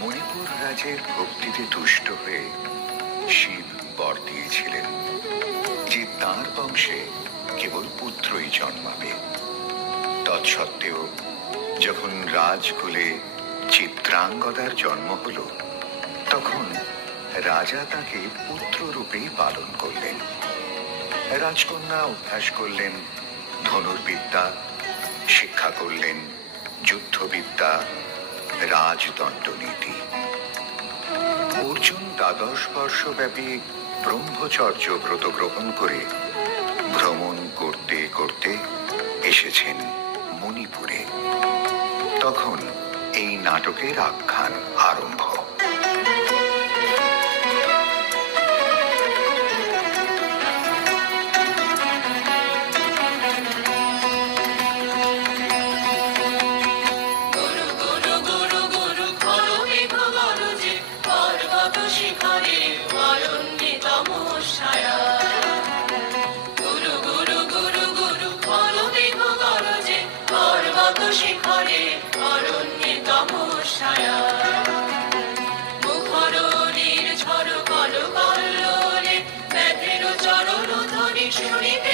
মণিপুর রাজের ভক্তিতে তুষ্ট হয়ে শিব বর দিয়েছিলেন যে তাঁর বংশে কেবল পুত্রই জন্মাবে। তৎসত্ত্বেও যখন রাজকুলে চিত্রাঙ্গদার জন্ম হল, তখন রাজা তাকে পুত্ররূপেই পালন করলেন। রাজকন্যা অভ্যাস করলেন ধনুর্বিদ্যা, শিক্ষা করলেন যুদ্ধবিদ্যা, রাজদণ্ডনীতি। অর্জুন 12 বর্ষব্যাপী ব্রহ্মচর্য ব্রত গ্রহণ করে ভ্রমণ করতে করতে এসেছেন মণিপুরে। তখন এই নাটকের আখ্যান আরম্ভ। শিখরে অরণ্যে তমস্যায়া মুখরণীর ঝড় কল কল্লোলে ব্যাধের চরণ ধ্বনি শুনিতে